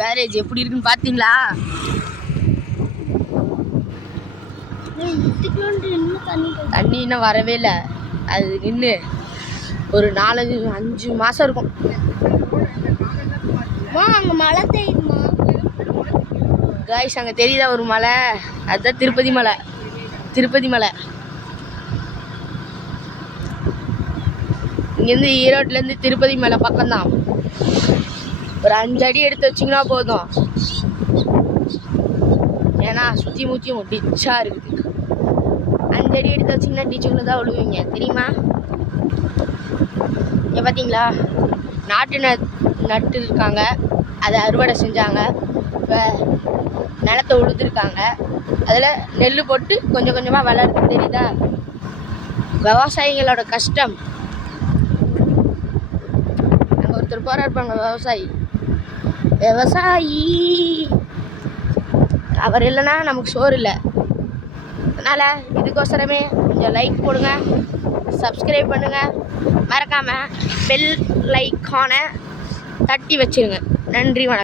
Barrage எப்படி இருக்குன்னு பார்த்தீங்களா? தண்ணி இன்னும் வரவே இல்லை. அது நின்று ஒரு 4-5 மாதம் இருக்கும். அங்கே மழை பெய்யுமா காய்ஸ்? அங்கே தெரியுதா ஒரு மலை? அதுதான் திருப்பதி மலை. திருப்பதி மலை இங்கேருந்து ஈரோட்லேருந்து திருப்பதி மலை பக்கம்தான். ஒரு 5 அடி எடுத்து வச்சிங்கன்னா போதும். ஏன்னா சுற்றி முற்றியும் டிச்சாக இருக்குது. 5 அடி எடுத்து வச்சிங்கன்னா டிச்சுக்குள்ள தான் விழுவீங்க, தெரியுமா? இங்கே பார்த்தீங்களா, நாட்டு நட்டு இருக்காங்க, அதை அறுவடை செஞ்சாங்க. இப்போ நிலத்தை உழுதுருக்காங்க, அதில் நெல் போட்டு கொஞ்சம் கொஞ்சமாக வளருது, தெரியுதா? விவசாயிகளோட கஷ்டம். அங்கே ஒருத்தர் போரா இருப்பாங்க, விவசாயி. அவர் இல்லைன்னா நமக்கு சோறு இல்லை. அதனால் இதுக்கோசரமே கொஞ்சம் லைக் போடுங்க, சப்ஸ்கிரைப் பண்ணுங்கள், மறக்காமல் பெல் ஐகானை தட்டி வச்சுருங்க. நன்றி, வணக்கம்.